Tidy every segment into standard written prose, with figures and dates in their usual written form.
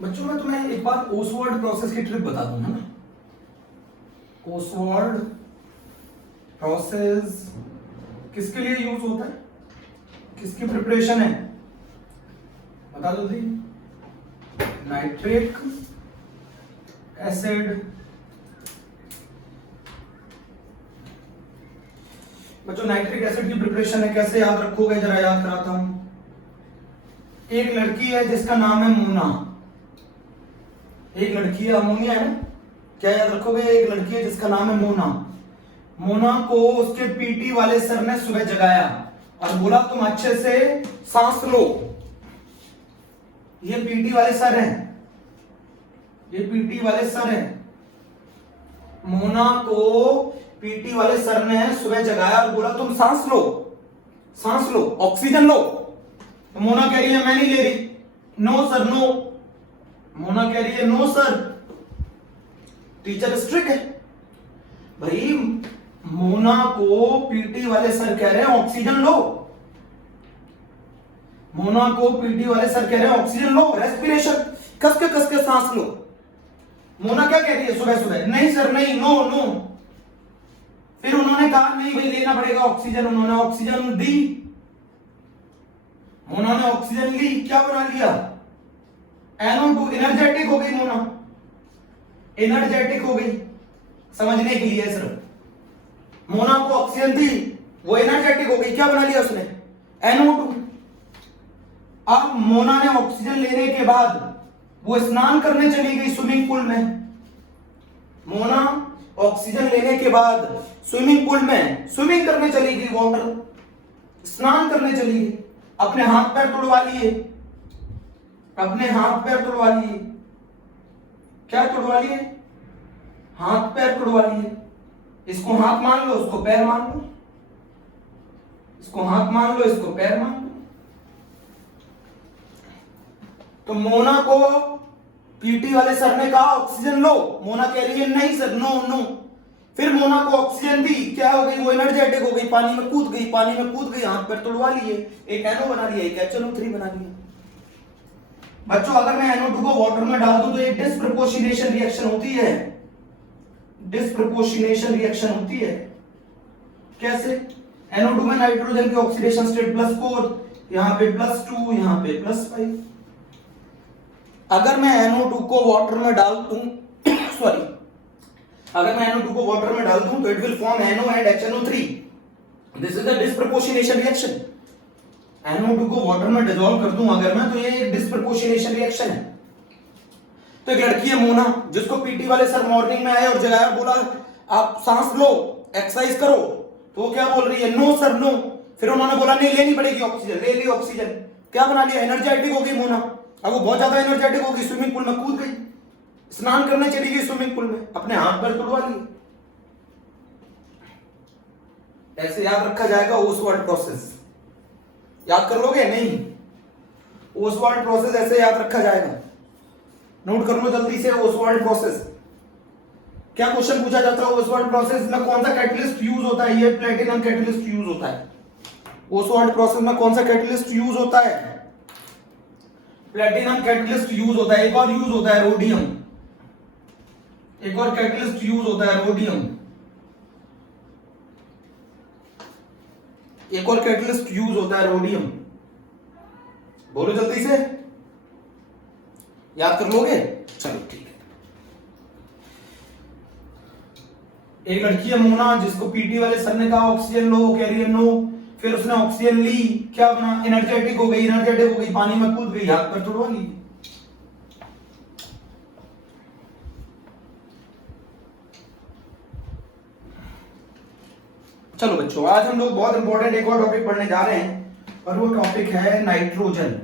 बच्चों मैं तुम्हें एक बार ओसवर्ड प्रोसेस की ट्रिक बता दूं, है ना। ओसवर्ड प्रोसेस किसके लिए यूज होता है, किसकी प्रिपरेशन है, बता दो दी। Nitric acid. बच्चों नाइट्रिक एसिड की प्रिपरेशन है, कैसे याद रखोगे जरा याद कराता हूं। एक लड़की है जिसका नाम है मोना, एक लड़की है, अमोनिया है ना, क्या याद रखोगे। एक लड़की है जिसका नाम है मोना। मोना को उसके पीटी वाले सर ने सुबह जगाया और बोला तुम अच्छे से सांस लो। ये पीटी वाले सर हैं, ये पीटी वाले सर हैं। मोना को पीटी वाले सर ने सुबह जगाया और बोला तुम सांस लो, सांस लो, ऑक्सीजन लो। तो मोना कह रही है मैं नहीं ले रही, नो सर नो। मोना कह रही है नो सर, टीचर स्ट्रिक्ट है। भाई मोना को पीटी वाले सर कह रहे हैं ऑक्सीजन लो, मोना को पीटी वाले सर कह रहे हैं ऑक्सीजन लो, रेस्पिरेशन, कस के सांस लो। मोना क्या कह रही है सुबह सुबह, नहीं सर नहीं, नो नो। फिर उन्होंने कहा नहीं भाई लेना पड़ेगा ऑक्सीजन, उन्होंने ऑक्सीजन दी। मोना ने ऑक्सीजन ली, क्या बना लिया, NO2। एनर्जेटिक हो गई मोना, एनर्जेटिक हो गई। समझने के लिए सिर्फ मोना को ऑक्सीजन दी, वो एनर्जेटिक हो गई, क्या बना लिया उसने, NO2। अब मोना ने ऑक्सीजन लेने के बाद वो स्नान करने चली गई स्विमिंग पूल में। मोना ऑक्सीजन लेने के बाद स्विमिंग पूल में स्विमिंग करने चली गई, वाटर, स्नान करने चली गई। अपने हाथ पैर तुड़वा लिए, अपने हाथ पैर तुड़वा लिए, क्या तुड़वा लिए, हाथ पैर तुड़वा लिए। इसको हाथ मान लो, उसको पैर मान लो, इसको हाथ मान लो, इसको पैर मान लो। तो मोना को पीटी वाले सर ने कहा ऑक्सीजन लो, मोना कह रही है नहीं सर नो नो। फिर मोना को ऑक्सीजन दी, क्या हो गई, वो एनर्जेटिक हो गई, पानी में कूद गई, पानी में कूद गई, हाथ पैर तुड़वा लिए, एक NO बना लिया, एक HNO3 बना लिया। बच्चों अगर मैं NO2 को वाटर में डाल दूं तो एक डिस्प्रपोर्शनेशन रिएक्शन होती है, डिस्प्रपोर्शनेशन रिएक्शन होती है। कैसे, NO2 में नाइट्रोजन की ऑक्सीडेशन स्टेट +4, यहां पे +2, यहां पे +5। अगर मैं NO2 को वाटर में डाल दूं सॉरी अगर मैं NO2 को वाटर में डाल दूं तो it will form NO and HNO3। This is the disproportionation reaction. NO2 को वाटर में डिसॉल्व कर दूं अगर मैं, तो ये एक डिस्प्रपोर्शनेशन रिएक्शन है। तो एक लड़की है मोना, जिसको पीटी वाले सर मॉर्निंग में आए और जगाया, बोला आप सांस लो, एक्सरसाइज करो, तो वो क्या बोल रही है, नो सर नो। फिर उन्होंने बोला नहीं लेनी पड़ेगी ऑक्सीजन, ले ली ऑक्सीजन, क्या बना लिया, एनर्जेटिक हो गई मोना। अब वो बहुत ज्यादा एनर्जेटिक हो गई, स्विमिंग पूल में कूद गई, स्नान करने चली गई स्विमिंग पूल में, अपने हाथ पैर तुड़वा लिए। ऐसे याद रखा जाएगा ओसवाल्ड प्रोसेस, याद कर लोगे नहीं, ओसवाल्ड प्रोसेस ऐसे याद रखा जाएगा। नोट कर लो जल्दी से ओसवाल्ड प्रोसेस। क्या क्वेश्चन पूछा जाता है ओसवाल्ड प्रोसेस में कौन सा कैटलिस्ट यूज होता है, ये प्लेटिनम कैटलिस्ट यूज होता है। ओसवाल्ड प्रोसेस में कौन सा कैटलिस्ट यूज होता है, प्लेटिनम कैटलिस्ट यूज होता है। एक और यूज होता है रोडियम, एक और कैटलिस्ट यूज होता है रोडियम, एक और कैटलिस्ट यूज होता है रोडियम। बोलो जल्दी से, याद कर लोगे, चलो ठीक है। एक लड़की है मोना, जिसको पीटी वाले सर ने कहा ऑक्सीजन लो, कह रही है नो। फिर उसने ऑक्सीजन ली, क्या बना, एनर्जेटिक हो गई, एनर्जेटिक हो गई, पानी में कूद गई, हाथ पर तुड़वा ली। चलो बच्चों आज हम लोग बहुत इंपॉर्टेंट एक और टॉपिक पढ़ने जा रहे हैं और वो टॉपिक है नाइट्रोजन,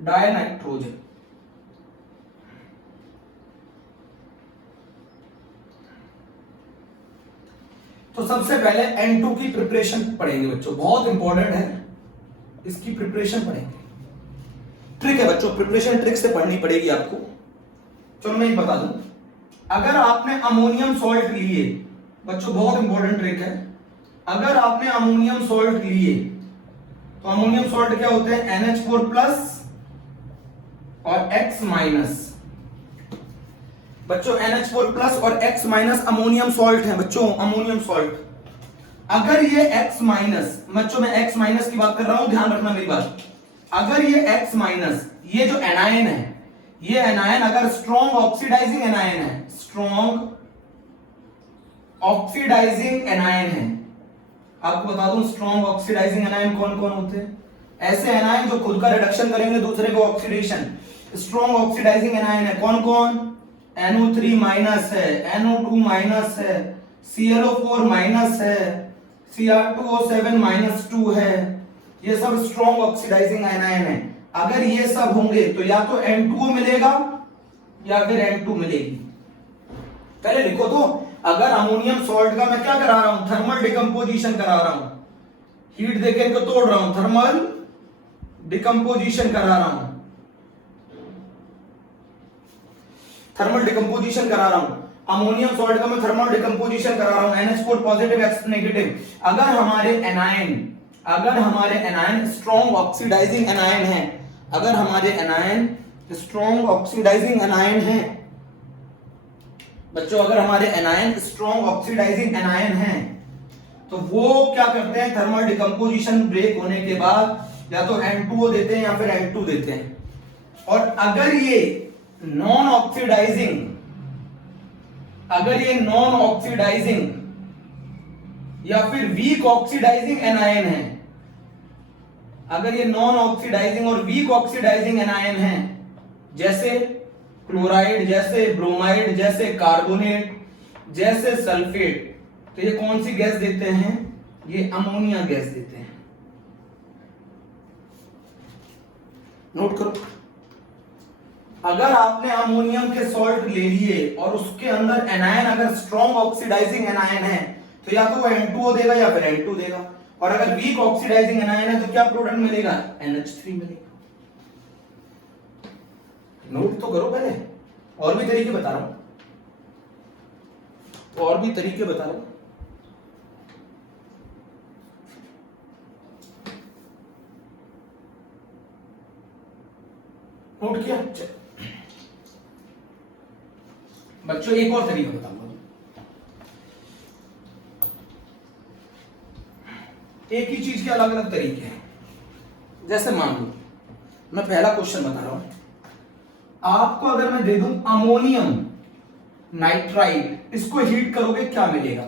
डायनाइट्रोजन। तो सबसे पहले N2 की प्रिपरेशन पढ़ेंगे बच्चों, बहुत इंपॉर्टेंट है, इसकी प्रिपरेशन पढ़ेंगे। ट्रिक है बच्चों, प्रिपरेशन ट्रिक से पढ़नी पड़ेगी आपको। चलो मैं बता दूं, अगर आपने अमोनियम सॉल्ट लिए बच्चों, बहुत इंपॉर्टेंट ट्रिक है, अगर आपने अमोनियम सॉल्ट लिए तो अमोनियम सॉल्ट क्या होते हैं, NH4+ और X माइनस, बच्चों NH4 प्लस और X माइनस अमोनियम सॉल्ट है बच्चों, अमोनियम सॉल्ट। अगर ये X माइनस, बच्चों मैं X माइनस की बात कर रहा हूं, ध्यान रखना मेरी बात। अगर ये X माइनस, ये जो एनायन है, ये एनायन अगर स्ट्रॉन्ग ऑक्सीडाइजिंग एनायन है, स्ट्रॉन्ग ऑक्सीडाइजिंग एनायन है, आपको बता दूं स्ट्रॉन्ग ऑक्सीडाइजिंग एनायन कौन कौन होते हैं? ऐसे एनायन जो खुद का रिडक्शन करेंगे दूसरे को ऑक्सीडेशन, स्ट्रॉन्ग ऑक्सीडाइजिंग एनायन है कौन कौन? NO3 माइनस है, NO2 माइनस है, ClO4 माइनस है, Cr2O7 माइनस 2 है, ये सब स्ट्रॉन्ग ऑक्सीडाइजिंग एनायन है। अगर ये सब होंगे तो या तो N2O मिलेगा या फिर N2 मिलेगी। पहले लिखो तो, अगर अमोनियम सॉल्ट का मैं क्या करा रहा हूं? थर्मल डिकम्पोजिशन करा रहा हूं, हीट देके इनको तोड़ रहा हूं, थर्मल डिकम्पोजिशन करा रहा हूं, थर्मल डिकम्पोजिशन करा रहा हूं। अमोनियम सॉल्ट का मैं थर्मल डिकम्पोजिशन करा रहा हूं, NH4 पॉजिटिव X नेगेटिव। अगर हमारे एनायन स्ट्रॉन्ग ऑक्सीडाइजिंग एनायन है, अगर हमारे एनायन स्ट्रॉन्ग ऑक्सीडाइजिंग एनायन है बच्चों, अगर हमारे एनायन स्ट्रॉन्ग ऑक्सीडाइजिंग एनायन है तो वो क्या करते हैं? थर्मल डिकम्पोजिशन ब्रेक होने के बाद या तो N2O देते हैं या फिर N2 देते हैं। और अगर ये नॉन ऑक्सीडाइजिंग, अगर ये नॉन ऑक्सीडाइजिंग या फिर वीक ऑक्सीडाइजिंग एनायन है, अगर ये नॉन ऑक्सीडाइजिंग और वीक ऑक्सीडाइजिंग एनायन है, जैसे क्लोराइड, जैसे ब्रोमाइड, जैसे कार्बोनेट, जैसे सल्फेट, तो ये कौन सी गैस देते हैं? ये अमोनिया गैस देते हैं। नोट करो, अगर आपने अमोनियम के सॉल्ट ले लिए और उसके अंदर एनायन अगर स्ट्रॉन्ग ऑक्सीडाइजिंग एनायन है तो या तो वो N2O देगा या फिर N2 देगा, और अगर वीक ऑक्सीडाइजिंग एनायन है तो क्या प्रोडक्ट मिलेगा? NH3 मिलेगा। नोट तो करो पहले, और भी तरीके बता रहा हूं, और भी तरीके बता रहा हूं। नोट किया? बच्चों एक और तरीका बताऊंगा, एक ही चीज के अलग अलग तरीके हैं। जैसे मान लो मैं पहला क्वेश्चन बता रहा हूं आपको, अगर मैं दे दूं अमोनियम नाइट्राइड, इसको हीट करोगे क्या मिलेगा?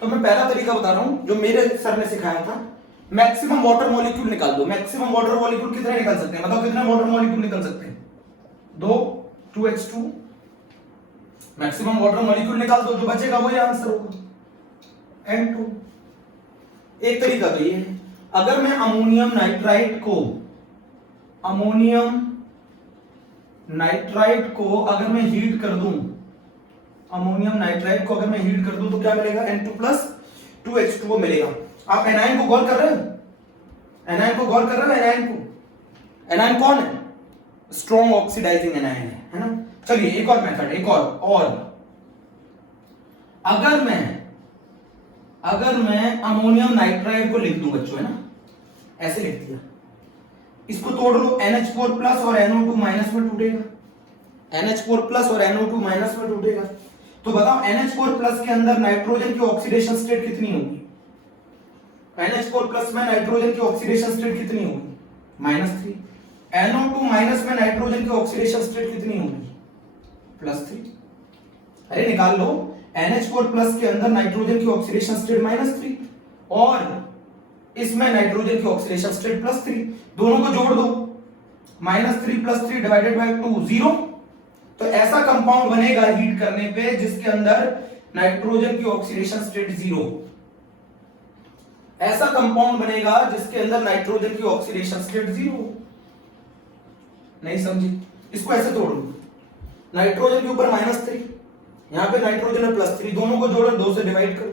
तो मैं पहला तरीका बता रहा हूं जो मेरे सर ने सिखाया था, मैक्सिमम वाटर मॉलिक्यूल निकाल दो। मैक्सिमम वाटर मॉलिक्यूल कितने निकल सकते हैं? मतलब कितने वाटर मॉलिक्यूल निकल सकते हैं? 2H2। मैक्सिमम वाटर मॉलिक्यूल निकाल दो, जो बचेगा वही आंसर होगा, N2। एक तरीका तो ये है। अगर मैं अमोनियम नाइट्राइड को अगर मैं हीट कर दूं, अमोनियम नाइट्राइड को अगर मैं हीट कर दूं तो क्या मिलेगा? N2 प्लस 2H2O मिलेगा। आप एनायन को गौर कर रहे हो? एनायन को गौर कर रहे हो? एनायन को, एनायन कौन है? स्ट्रॉन्ग ऑक्सीडाइजिंग एनायन है ना? चलिए एक और मेथड, एक और अगर मैं अमोनियम नाइट्राइड को लिख दूं बच्चों, है ना, ऐसे लिख दिया, इसको तोड़ लो, NH4 प्लस और NO2 माइनस में टूटेगा, NH4 प्लस और NO2 माइनस में टूटेगा। तो बताओ NH4 प्लस के अंदर नाइट्रोजन की ऑक्सीडेशन स्टेट कितनी होगी? NH4 प्लस में नाइट्रोजन की ऑक्सीडेशन स्टेट कितनी होगी? -3। NO2 माइनस में नाइट्रोजन की ऑक्सीडेशन स्टेट कितनी होगी? +3। अरे निकाल लो, NH4 प्लस के अंदर नाइट्रोजन की ऑक्सीडेशन स्टेट -3 और इसमें नाइट्रोजन की ऑक्सीडेशन स्टेट +3, दोनों को जोड़ दो, -3 + 3 डिवाइडेड बाय 2 0। तो ऐसा कंपाउंड बनेगा हीट करने पे जिसके अंदर नाइट्रोजन की ऑक्सीडेशन स्टेट 0, ऐसा कंपाउंड बनेगा जिसके अंदर नाइट्रोजन की ऑक्सीडेशन स्टेट 0। नहीं समझी? इसको ऐसे तोड़ लो, नाइट्रोजन के ऊपर -3, यहां पे नाइट्रोजन है +3, दोनों को जोड़ो, 2 से डिवाइड करो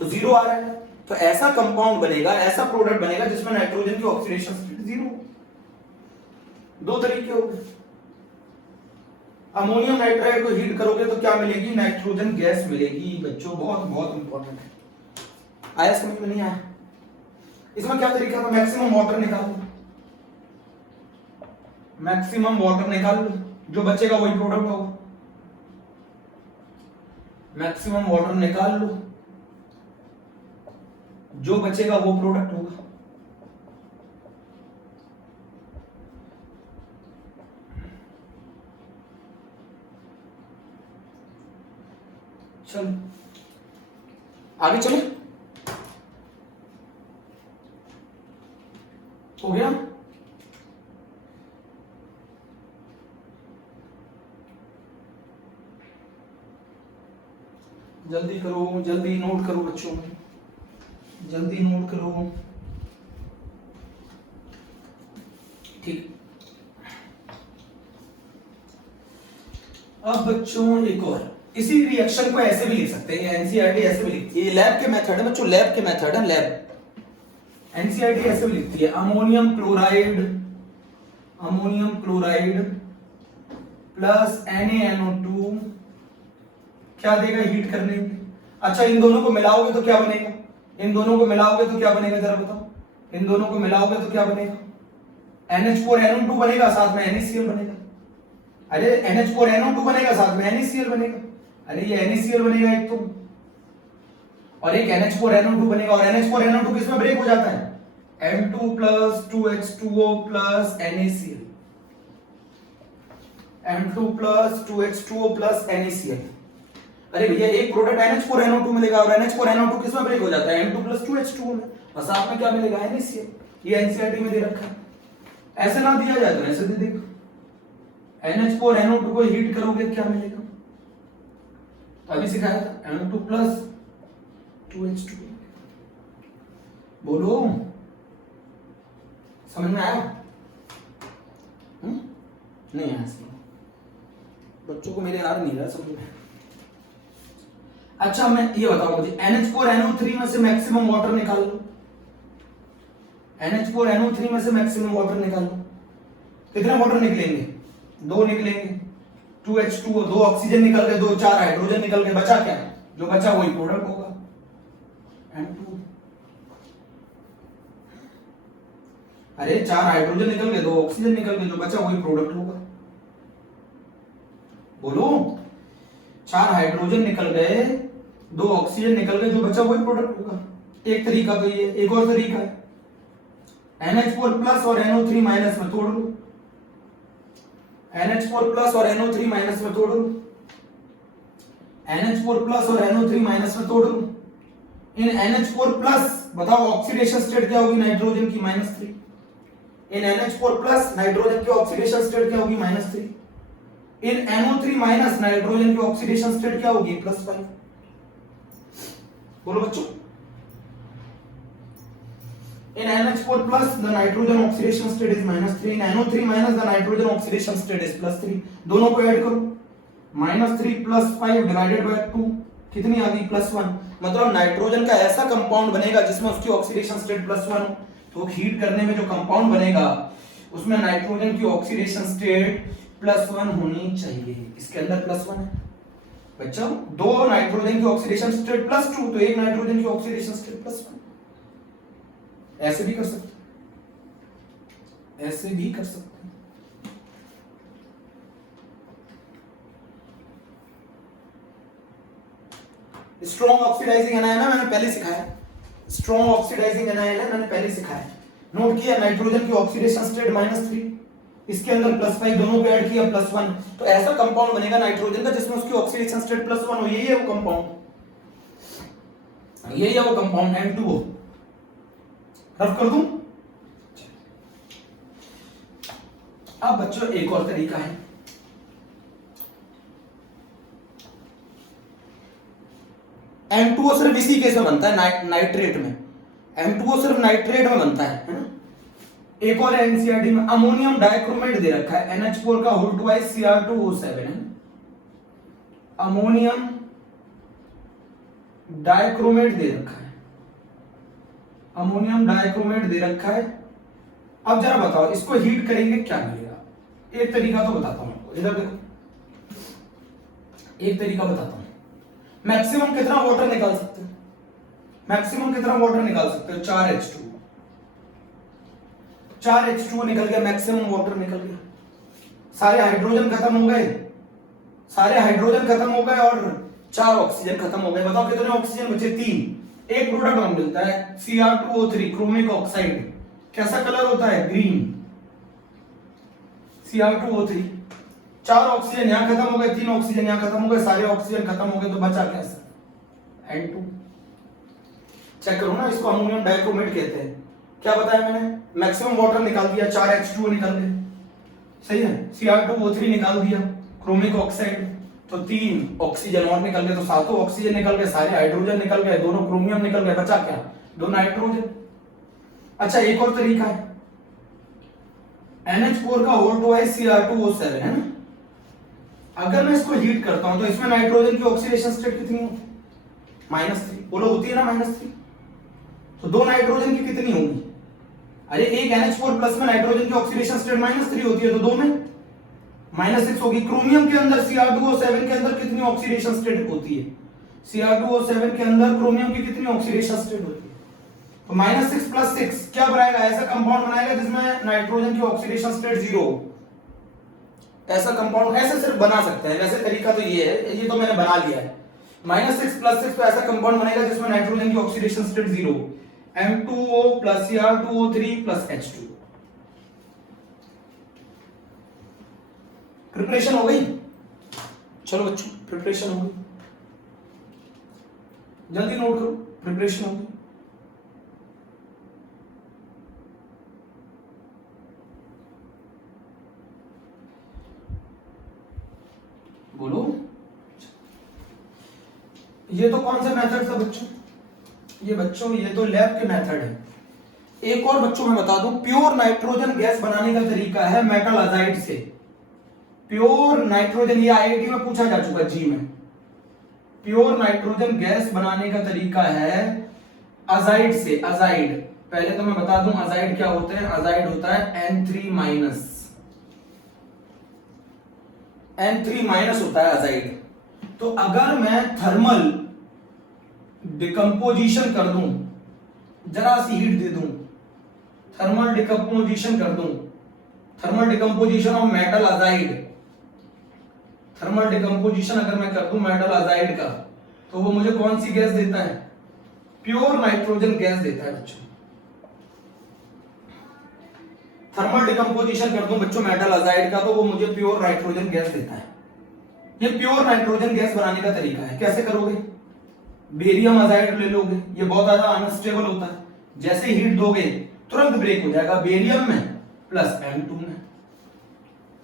तो 0 आ रहा है। तो ऐसा कंपाउंड बनेगा, ऐसा प्रोडक्ट बनेगा जिसमें नाइट्रोजन की ऑक्सीडेशन स्टेट 0। दो तरीके हो गए। अमोनियम नाइट्राइड को हीट करोगे तो क्या मिलेगी? नाइट्रोजन गैस मिलेगी बच्चों, बहुत बहुत इंपॉर्टेंट है। आया समझ में? नहीं आया? इसमें क्या तरीका है? मैक्सिमम वाटर निकालो, मैक्सिमम वाटर निकाल लो, जो बचेगा वही प्रोडक्ट होगा। मैक्सिमम वाटर निकाल लो, जो बचेगा वो प्रोडक्ट होगा। चलो आगे चलो, हो गया। जल्दी करो, जल्दी नोट करो बच्चों, जल्दी नोट करो। ठीक, अब बच्चों एक और, इसी रिएक्शन को ऐसे भी लिख सकते हैं, एनसीईआरटी ऐसे भी लिखती है, ये लैब के मेथड है बच्चों, लैब के मेथड है, लैब। एनसीईआरटी ऐसे भी लिखती है, अमोनियम क्लोराइड प्लस NaNO2 क्या देगा हीट करने में। अच्छा इन दोनों को मिलाओगे तो क्या बनेगा, इन दोनों को मिलाओगे तो क्या बनेगा जरा बताओ, इन दोनों को मिलाओगे तो क्या बनेगा, NH4NO2 बनेगा, साथ में NaCl बनेगा। अरे NH4NO2 बनेगा, साथ में NaCl बनेगा। अरे ये NaCl बनेगा एक तो, और एक NH4NO2 बनेगा, और NH4NO2 किसमें ब्रेक हो जाता है, M2 plus 2H2O plus NaCl, M2 plus 2H2O plus NaCl। अरे भैया एक प्रोडक्ट NH4NO2 मिलेगा, और NH4NO2 किसमें ब्रेक हो जाता है, M2 plus 2H2O में, और साथ में क्या मिलेगा, NaCl। ये एनसीईआरटी में दे रखा है, ऐसे ना दिया जाए तो ऐसे दे देगा। NH4NO2 को हीट करोगे क्या मिलेगा, तो अभी सिखाया था M2 plus 2H2। बोलो समझ में आया, नहीं आया बच्चों को मेरे यार नहीं रहा समझ में। अच्छा मैं ये बताओ मुझे, NH4NO3 में से मैक्सिमम वाटर निकाल लो, NH4NO3 में से मैक्सिमम वाटर निकाल लो। कितने वाटर निकलेंगे, 2 निकलेंगे, 2H2O, 2 ऑक्सीजन निकल गए, 2 4 हाइड्रोजन निकल गए, बचा क्या, जो बचा वही प्रोडक्ट होगा, M2। अरे 4 हाइड्रोजन निकल गए, 2 ऑक्सीजन निकल गए, जो बचा वही प्रोडक्ट होगा। बोलो 4 हाइड्रोजन निकल गए, 2 ऑक्सीजन निकल गए, जो बचा वही प्रोडक्ट होगा। एक तरीका तो ये, एक और तरीका है, NH4 प्लस और NO3 माइनस में तोड़ लो, NH4 प्लस और NO3 माइनस में तोड़ लो, NH4 प्लस और NO3 माइनस में तोड़ लो। इन NH4 प्लस बताओ ऑक्सीडेशन स्टेट क्या होगी नाइट्रोजन की, -3। इन NH4 प्लस नाइट्रोजन की ऑक्सीडेशन स्टेट क्या होगी, -3। इन NO3 माइनस नाइट्रोजन की ऑक्सीडेशन स्टेट क्या होगी, +5। बोलो बच्चों, in NH4 plus the nitrogen oxidation state is -3, in NO3 minus the nitrogen oxidation state is +3। दोनों को ऐड करो, -3 + 5 डिवाइडेड बाय 2 कितनी आ गई, +1। मतलब नाइट्रोजन का ऐसा कंपाउंड बनेगा जिसमें उसकी ऑक्सीडेशन स्टेट +1 हो, तो हीट करने में जो कंपाउंड बनेगा उसमें नाइट्रोजन की ऑक्सीडेशन स्टेट +1 होनी चाहिए। इसके अंदर +1 है बच्चों, 2 नाइट्रोजन की ऑक्सीडेशन स्टेट +2, तो एक नाइट्रोजन की ऑक्सीडेशन स्टेट +1। ऐसे भी कर सकते, ऐसे भी कर सकते। स्ट्रॉन्ग ऑक्सीडाइजिंग एनायन है, मैंने पहले सिखाया, स्ट्रॉन्ग ऑक्सीडाइजिंग एनायन है, मैंने पहले सिखाया। नोट किया, नाइट्रोजन की ऑक्सीडेशन स्टेट -3, इसके अंदर +5, दोनों को ऐड किया +1, तो ऐसा कंपाउंड बनेगा नाइट्रोजन का जिसमें उसकी ऑक्सीडेशन स्टेट +1 हो। यही है वो कंपाउंड, यही है वो कंपाउंड N2O। रफ कर दूं। अब बच्चों एक और तरीका है, M2O सिर्फ इसी केस में बनता है, नाइट्रेट में। M2O सिर्फ नाइट्रेट में बनता है ना। एक और एनसीईआरटी में अमोनियम डाइक्रोमेट दे रखा है, NH4 का होल ट्वाइस Cr2O7 है, अमोनियम डाइक्रोमेट दे रखा है, अमोनियम डाइक्रोमेट दे रखा है। अब जरा बताओ इसको हीट करेंगे क्या मिलेगा। एक तरीका तो बताता हूं आपको, इधर देखो, एक तरीका बताता हूं। मैक्सिमम कितना वाटर निकाल सकते हो, मैक्सिमम कितना वाटर निकाल सकते हो, 4H2O निकल गया, मैक्सिमम वाटर निकल गया। सारे हाइड्रोजन खत्म हो गए, सारे हाइड्रोजन खत्म हो गए और 4 ऑक्सीजन खत्म हो गए। बताओ कितने ऑक्सीजन बचे? 3। एक प्रोडक्ट और मिलता है Cr2O3 क्रोमिक ऑक्साइड। कैसा कलर होता है? ग्रीन। Cr2O3, 4 ऑक्सीजन यहां खत्म हो गए, 3 ऑक्सीजन यहां खत्म हो गए, सारे ऑक्सीजन खत्म हो गए, तो बचा क्या सर? N2। चेक करो ना, इसको अमोनियम डाइक्रोमेट कहते हैं। क्या बताया मैंने? मैक्सिमम वाटर निकाल दिया, 4 H2O निकाल गए, सही है। Cr2O3 निकाल दिया क्रोमिक ऑक्साइड, तो 3 ऑक्सीजन और निकल गए, तो 7 ऑक्सीजन निकल गए, सारे हाइड्रोजन निकल गए, दोनों क्रोमियम निकल गए, बचा क्या? 2 नाइट्रोजन। अच्छा एक और तरीका है, NH4 का O2 है Cr2O7 है ना, अगर मैं इसको हीट करता हूं तो इसमें नाइट्रोजन की ऑक्सीडेशन स्टेट कितनी होगी? -3। बोलो होती है ना -3? तो 2 नाइट्रोजन की कितनी होगी? अरे एक NH4 प्लस में नाइट्रोजन की ऑक्सीडेशन स्टेट -3 होती है, तो 2 में -6 होगी। क्रोमियम के अंदर Cr2O7 के अंदर कितनी ऑक्सीडेशन स्टेट होती है? Cr2O7 के अंदर क्रोमियम की कितनी ऑक्सीडेशन स्टेट होती है? तो -6 + 6 क्या बनाएगा? ऐसा कंपाउंड बनाएगा जिसमें नाइट्रोजन की ऑक्सीडेशन स्टेट 0 हो। ऐसा कंपाउंड ऐसे सिर्फ बना सकते हैं, वैसे तरीका तो ये है, ये तो मैंने बना लिया है। -6 + 6 तो ऐसा कंपाउंड बनेगा जिसमें नाइट्रोजन की ऑक्सीडेशन स्टेट 0 हो। M2O + Cr2O3 + H2। प्रिपरेशन हो गई? चलो बच्चों प्रिपरेशन हो गई, जल्दी नोट करो, प्रिपरेशन हो गई। बोलो। ये तो कौन सा मेथड था बच्चों? ये तो लैब के मेथड है। एक और बच्चों मैं बता दूं, प्योर नाइट्रोजन गैस बनाने का तरीका है मेटल अजाइड से। प्योर नाइट्रोजन, ये आईआईटी में पूछा जा चुका, जी में। प्योर नाइट्रोजन गैस बनाने का तरीका है अजाइड से। अजाइड, पहले तो मैं बता दूं अजाइड क्या होते हैं। अजाइड होता है N3-, N3- होता है अजाइड। तो अगर मैं थर्मल डिकम्पोजिशन कर दूं, जरा सी हीट दे दूं, थर्मल डिकम्पोजिशन कर दूं, thermal decomposition of metal azide, thermal decomposition अगर मैं कर दूं मेटल अजाइड का, तो वो मुझे कौन सी गैस देता है? प्योर नाइट्रोजन गैस देता है बच्चों। थर्मल डिकम्पोजिशन कर दूं बच्चों मेटल अजाइड का, तो वो मुझे प्योर नाइट्रोजन गैस देता है। ये प्योर नाइट्रोजन गैस बनाने का तरीका है। कैसे करोगे? बेरियम अजाइड ले लोगे, ये बहुत ज्यादा अनस्टेबल होता है, जैसे हीट दोगे तुरंत ब्रेक हो जाएगा। बेरियम में प्लस N2 में,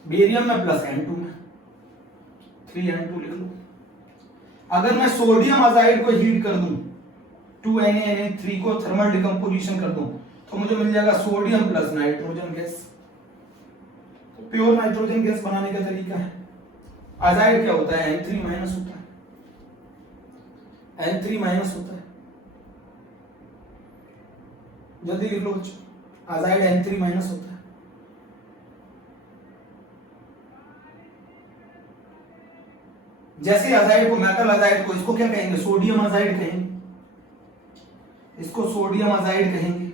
बेरियम में प्लस N2 में, 3N2 लिख लो। अगर मैं सोडियम अजाइड को हीट कर दूं, 2NaNH3 को थर्मल डिकम्पोजिशन कर दूं, तो मुझे मिल जाएगा sodium plus nitrogen gas. Pure nitrogen gas बनाने का तरीका है। अजाइड क्या होता है? N3- होता है, N3- होता है। जल्दी लिख लो बच्चों, अजाइड N3- होता है। जैसे अजाइड को, मेटल अजाइड को, इसको क्या कहेंगे? सोडियम अजाइड कहेंगे, इसको सोडियम अजाइड कहेंगे,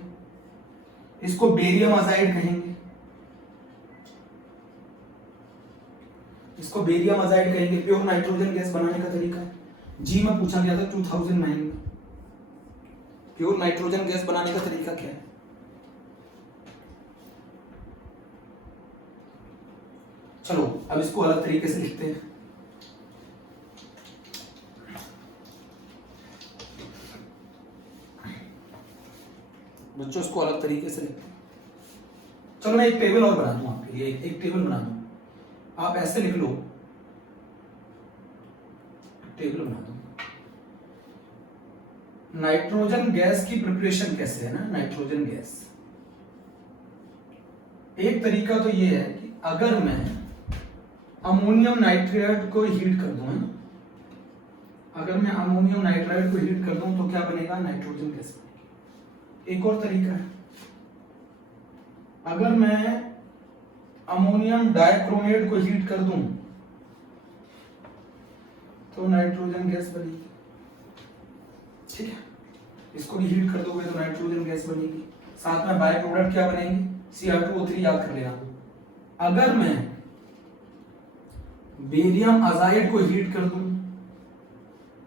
इसको बेरियम अजाइड कहेंगे, इसको बेरियम अजाइड कहेंगे। प्योर नाइट्रोजन गैस बनाने का तरीका है, जी में पूछा गया था 2009 में। प्योर नाइट्रोजन गैस बनाने का तरीका क्या है? चलो अब इसको अलग तरीके से लिखते हैं। बच्चों इसको अलग तरीके से लिखते हैं। चलो मैं एक टेबल और बना दूं आपके लिए, एक टेबल बना दूं, आप ऐसे लिख लो, टेबल बना दो। नाइट्रोजन गैस की प्रिपरेशन कैसे है ना, नाइट्रोजन गैस। एक तरीका तो ये है कि अगर मैं अमोनियम नाइट्रेट को हीट कर दूं, अगर मैं अमोनियम नाइट्राइड को हीट कर दूं तो क्या बनेगा? नाइट्रोजन गैस बनेगी। एक और तरीका है, अगर मैं अमोनियम डाइक्रोमेट को हीट कर दूं तो नाइट्रोजन गैस बनेगी। ठीक है, इसको भी हीट कर दोगे तो नाइट्रोजन गैस बनेगी। साथ में बाय प्रोडक्ट क्या बनेंगे? Cr2O3 याद कर लेना। अगर मैं बेरियम अजाइड को हीट कर दूं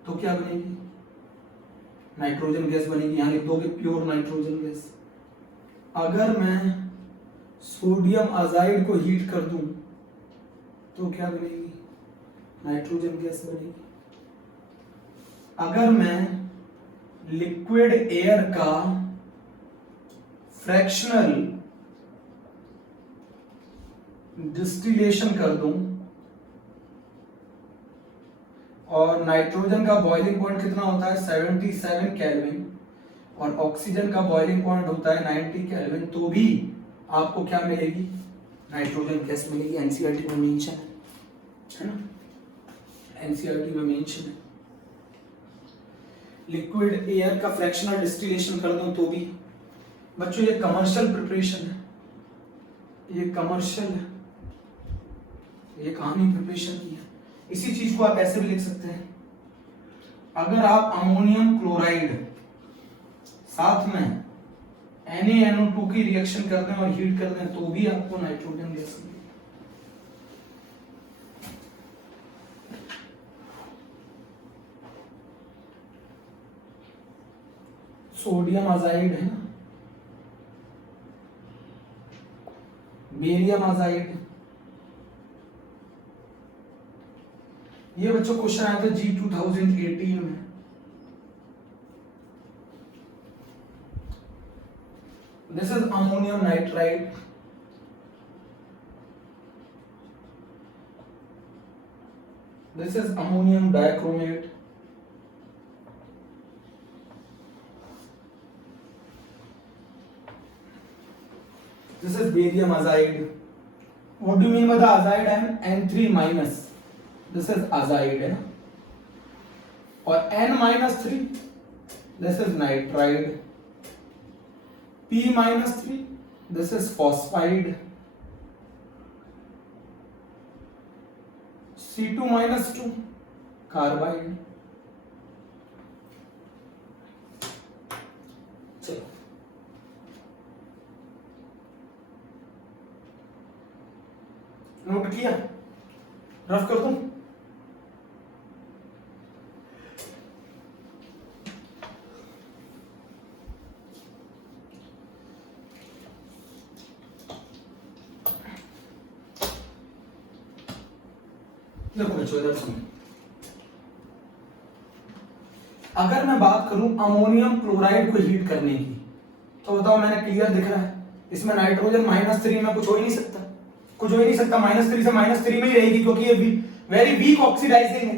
तो क्या बनेगी? नाइट्रोजन गैस बनेगी। यहां लिख दोगे प्योर नाइट्रोजन गैस। अगर मैं सोडियम अजाइड को हीट कर दूं तो क्या बनेगी? नाइट्रोजन गैस बनेगी। अगर मैं लिक्विड एयर का फ्रैक्शनल डिस्टिलेशन कर दूं और नाइट्रोजन का बॉइलिंग पॉइंट कितना होता है? 77 केल्विन, और ऑक्सीजन का बॉइलिंग पॉइंट होता है 90 केल्विन, तो भी आपको क्या मिलेगी? नाइट्रोजन गैस मिलेगी। एनसीईआरटी में मेंशन है ना, एनसीईआरटी में मेंशन है। लिक्विड एयर का फ्रैक्शनल डिस्टिलेशन कर दूं तो भी। बच्चों ये कमर्शियल प्रिपरेशन है, ये कमर्शियल है, ये कहानी प्रिपरेशन की है। इसी चीज को आप ऐसे भी लिख सकते हैं, अगर आप अमोनियम क्लोराइड साथ में NaNO2 की रिएक्शन कर दें और हीट कर दें तो भी आपको नाइट्रोजन गैस मिलेगी। सोडियम अजाइड है ना, बेरियम अजाइड, ये बच्चों क्वेश्चन आया था जी 2018 में। This is ammonium nitride, this is ammonium dichromate, this is barium azide. What do you mean by the azide? N3 minus, this is azide है ना, और N-3 this is nitride, P-3 this is phosphide, C2-2 carbide। चलो note किया? Rough कर दूं? देखो बच्चों इधर सुनो, अगर मैं बात करूं अमोनियम क्लोराइड को हीट करने की, तो बताओ, मैंने क्लियर दिख रहा है इसमें नाइट्रोजन -3 में कुछ हो ही नहीं सकता, कुछ हो ही नहीं सकता। -3 से -3 में ही रहेगी, क्योंकि ये वेरी वीक ऑक्सीडाइजिंग है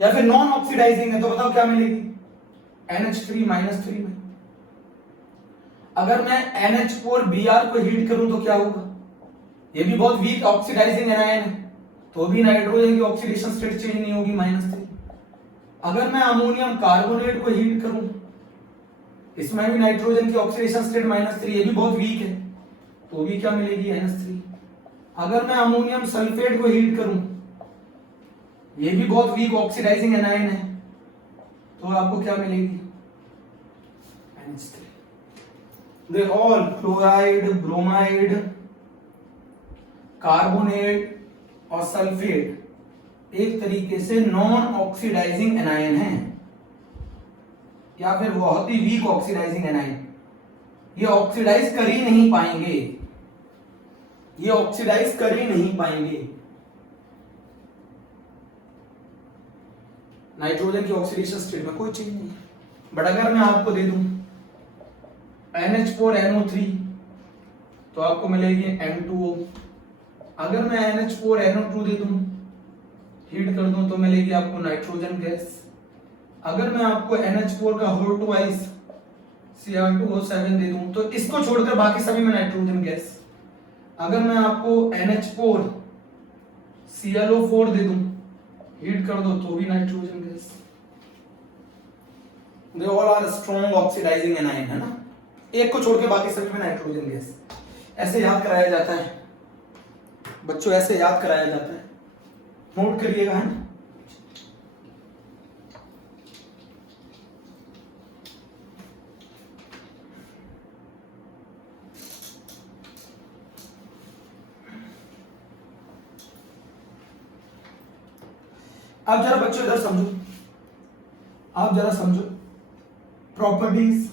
या फिर नॉन ऑक्सीडाइजिंग है। तो बताओ क्या मिलेगी? NH3 -3 में। अगर मैं NH4Br को हीट करूं तो क्या होगा? ये भी बहुत वीक ऑक्सीडाइजिंग एनायन है, तो भी नाइट्रोजन की ऑक्सीडेशन स्टेट चेंज नहीं होगी, -3। अगर मैं अमोनियम कार्बोनेट को हीट करूं, इसमें भी नाइट्रोजन की ऑक्सीडेशन स्टेट -3, ये भी बहुत वीक है, तो भी क्या मिलेगी? NH3। अगर मैं अमोनियम सल्फेट को हीट करूं, ये भी बहुत वीक ऑक्सीडाइजिंग एनायन है, तो आपको क्या मिलेगी? NH3। They all chloride, bromide, carbonate और सल्फेट एक तरीके से नॉन ऑक्सीडाइजिंग एनायन है, या फिर बहुत ही वीक ऑक्सीडाइजिंग एनायन। ये ऑक्सीडाइज कर ही नहीं पाएंगे, ये ऑक्सीडाइज कर ही नहीं पाएंगे। नाइट्रोजन की ऑक्सीडेशन स्टेट में कोई चेंज नहीं है। बट अगर मैं आपको दे दूं NH4NO3 तो आपको मिलेगी N2O। अगर मैं NH4NO2 दे दूं, हीट कर दूं, तो मिलेगी आपको नाइट्रोजन गैस। अगर मैं आपको NH4 का होल ट्वाइस Cr2O7 दे दूं, तो इसको छोड़कर बाकी सभी में नाइट्रोजन गैस। अगर मैं आपको NH4 ClO4 दे दूं, हीट कर दो, तो भी nitrogen gas. They all are strong oxidizing anion, है ना, एक को छोड़ के बाकी सभी में नाइट्रोजन गैस। ऐसे याद कराया जाता है बच्चों, ऐसे याद कराया जाता है, नोट करिएगा, है ना। अब जरा बच्चों इधर समझो, आप जरा समझो प्रॉपर्टीज।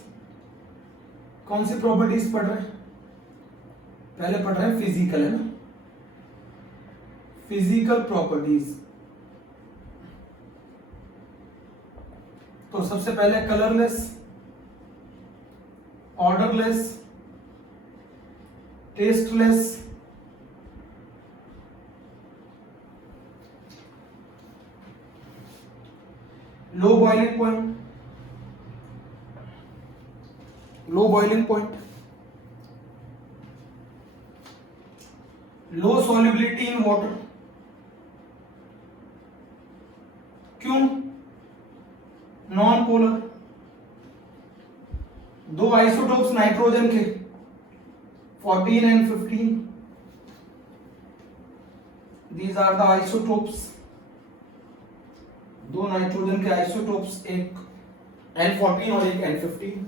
कौन सी प्रॉपर्टीज पढ़ रहे हैं? पहले पढ़ रहे हैं फिजिकल, है ना, फिजिकल प्रॉपर्टीज। तो सबसे पहले colourless, odourless, tasteless, low boiling point, low boiling point, low solubility in water. क्यों? नॉन पोलर, दो आइसोटोप्स नाइट्रोजन के 14 and 15, these are the isotopes, दो नाइट्रोजन के आइसोटोप्स, एक N14 और एक N15।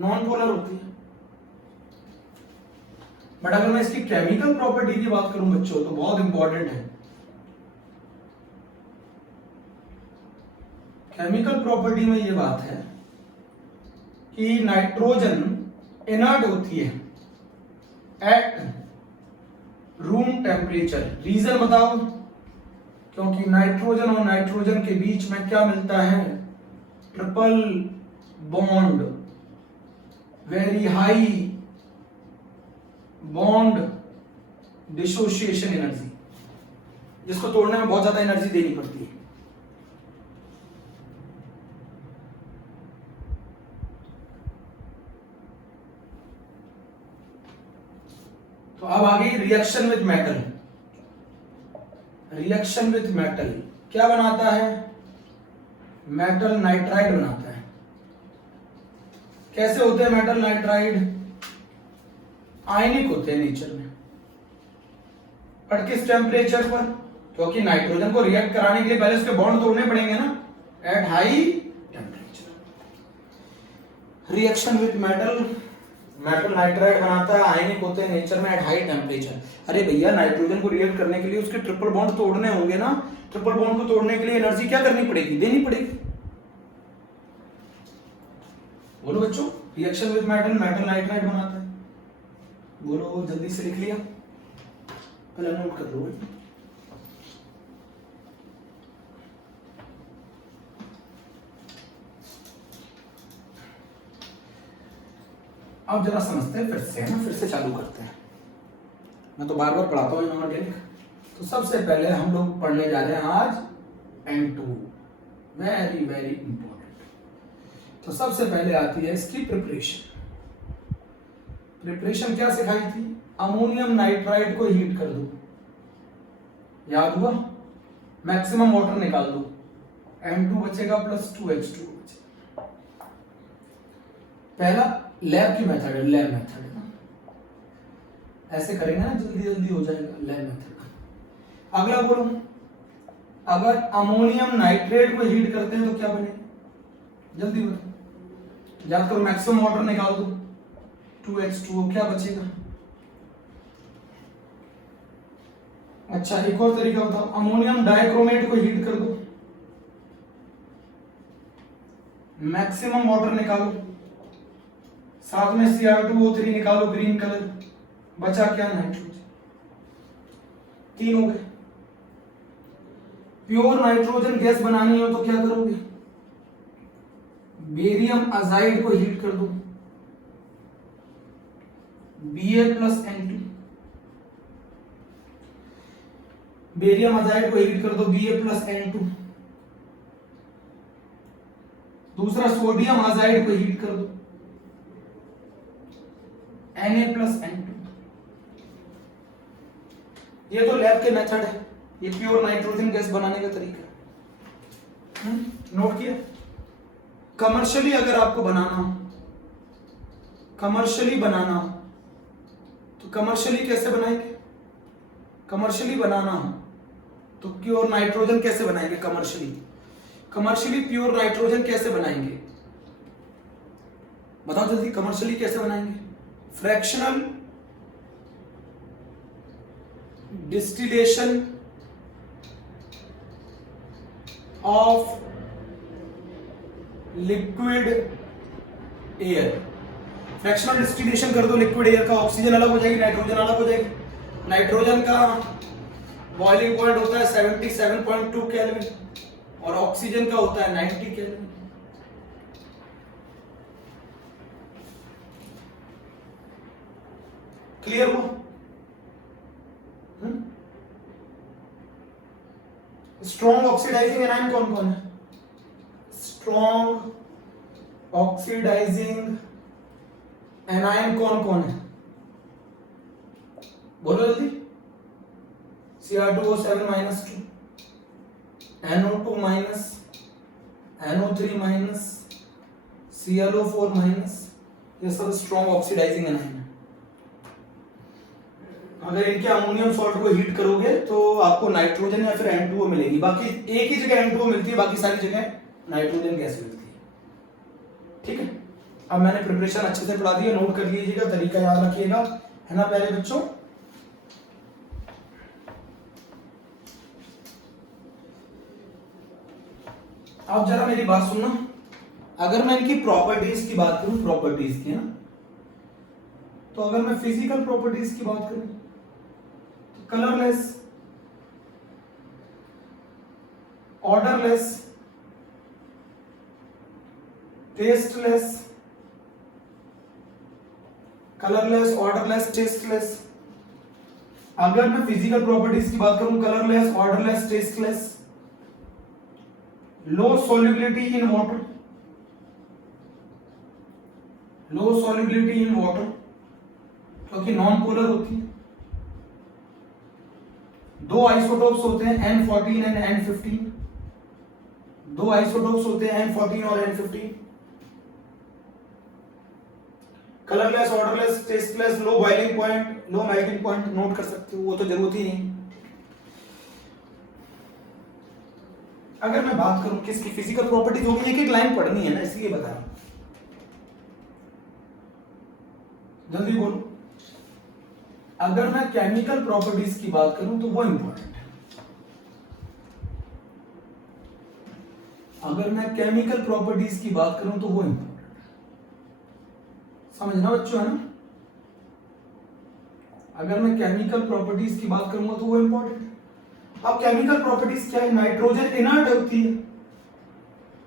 नॉन पोलर होती है। बट अगर मैं इसकी केमिकल प्रॉपर्टी की बात करूं बच्चों तो बहुत इंपॉर्टेंट है। केमिकल प्रॉपर्टी में ये बात है कि नाइट्रोजन इनर्ट होती है एट रूम टेम्परेचर। रीजन बताओ? क्योंकि नाइट्रोजन और नाइट्रोजन के बीच में क्या मिलता है? Triple bond, very high bond dissociation energy, जिसको तोड़ने में बहुत ज्यादा एनर्जी देनी पड़ती है। तो अब आ गई reaction with metal. Reaction with metal क्या बनाता है? मेटल नाइट्राइड बनाता है। कैसे होते हैं मेटल नाइट्राइड? आयनिक होते हैं नेचर में, पर किस टेम्परेचर पर? क्योंकि नाइट्रोजन को रिएक्ट कराने के लिए पहले उसके बॉन्ड तोड़ने पड़ेंगे ना, at high temperature. Reaction with metal, metal nitride बनाता है, आयनिक होते हैं नेचर में, एट हाई टेम्परेचर। अरे भैया, नाइट्रोजन को रिएक्ट करने के लिए उसके ट्रिपल बॉन्ड तोड़ने होंगे ना, ट्रिपल बॉन्ड को तोड़ने के लिए एनर्जी क्या करनी पड़ेगी? देनी पड़ेगी। बोलो बच्चों, reaction with metal, metal nitride बनाता है। बोलो, जल्दी से लिख लिया? पहले नोट कर लो। अब जरा समझते हैं फिर से, है ना, फिर से चालू करते हैं। मैं तो बार बार पढ़ाता हूँ इनऑर्गेनिक। तो सबसे पहले हम लोग पढ़ने जा रहे हैं आज N2, वेरी वेरी इंपॉर्टेंट। तो सबसे पहले आती है इसकी प्रिपरेशन। प्रिपरेशन क्या सिखाई थी? अमोनियम नाइट्राइड को हीट कर दो, याद हुआ? मैक्सिमम वाटर निकाल दो, N2 बचेगा प्लस 2H2 बचेगा। पहला लैब की मेथड है, लैब मेथड है ना, ऐसे करेंगे ना, जल्दी जल्दी हो जाएगा, लैब मेथड। अगला बोलो, अगर अमोनियम नाइट्रेट को हीट करते हैं तो क्या बनेगा? जल्दी बताओ, याद करो, मैक्सिमम वाटर निकाल दो, 2H2O, क्या बचेगा? अच्छा, एक और तरीका बताओ, अमोनियम डाइक्रोमेट को हीट कर दो, मैक्सिमम वाटर निकालो, साथ में Cr2O3 निकालो, ग्रीन कलर, बचा क्या? नाइट्रोजन। 3 हो गए। प्योर नाइट्रोजन गैस बनानी हो तो क्या करोगे? बेरियम अजाइड को हीट कर दो, Ba+N2। बेरियम अजाइड को हीट कर दो, Ba+N2। दूसरा सोडियम अजाइड को हीट कर दो, Na+N2। ये तो लैब के मेथड है, ये प्योर नाइट्रोजन गैस बनाने का तरीका। नोट किया? कमर्शियली अगर आपको बनाना हो, कमर्शियली बनाना हो तो कमर्शियली कैसे बनाएंगे? कमर्शियली बनाना हो तो प्योर नाइट्रोजन कैसे बनाएंगे? कमर्शियली प्योर नाइट्रोजन कैसे बनाएंगे? बताओ जल्दी, कमर्शियली कैसे बनाएंगे? Fractional distillation of liquid air, fractional distillation कर दो लिक्विड एयर का, ऑक्सीजन अलग हो जाएगी, नाइट्रोजन अलग हो जाएगी। नाइट्रोजन का बॉइलिंग पॉइंट होता है 77.2 केल्विन और ऑक्सीजन का होता है 90 केल्विन। क्लियर हुआ? स्ट्रॉन्ग ऑक्सीडाइजिंग एनायन कौन कौन है? स्ट्रॉन्ग ऑक्सीडाइजिंग एनायन कौन कौन है? बोलो जल्दी। Cr2O7 minus 2, NO2 minus, NO3 minus, ClO4 minus, ये सब स्ट्रॉन्ग ऑक्सीडाइजिंग एनायन है। अगर इनके अमोनियम सॉल्ट को हीट करोगे तो आपको नाइट्रोजन या फिर N2O मिलेगी, बाकी एक ही जगह N2O मिलती है, बाकी सारी जगह नाइट्रोजन गैस मिलती है। ठीक है, अब मैंने प्रिपरेशन अच्छे से पढ़ा दी है, नोट कर लीजिएगा, तरीका याद रखिएगा, है ना प्यारे बच्चों। आप जरा मेरी बात सुनना, अगर मैं इनकी प्रॉपर्टीज की बात करूं, प्रॉपर्टीज की, है ना, तो अगर मैं फिजिकल प्रॉपर्टीज की बात करूं तो colourless, odourless, tasteless, colourless, odourless, tasteless. अगर मैं फिजिकल प्रॉपर्टीज की बात करूं, colourless, odourless, tasteless, low solubility in water, low solubility in water क्योंकि नॉन पोलर होती है, दो आइसोटोप्स होते हैं N14 एंड N15, दो आइसोटोप्स होते हैं N14 और N15, colourless, odourless, tasteless, low boiling point, low melting point, note कर सकते हो, वो तो जरूरत ही नहीं। अगर मैं बात करूं किसकी फिजिकल प्रॉपर्टीज होगी, एक एक लाइन पढ़नी है ना, इसलिए बता रहा हूं, जल्दी बोलो। अगर मैं केमिकल प्रॉपर्टीज की बात करूं तो वो इंपॉर्टेंट है। अगर मैं केमिकल प्रॉपर्टीज की बात करूं तो वो इंपॉर्टेंट है, समझना बच्चों, है ना। अगर मैं केमिकल प्रॉपर्टीज की बात करूंगा तो वो इंपॉर्टेंट है। अब केमिकल प्रॉपर्टीज क्या है? नाइट्रोजन इनर्ट होती है,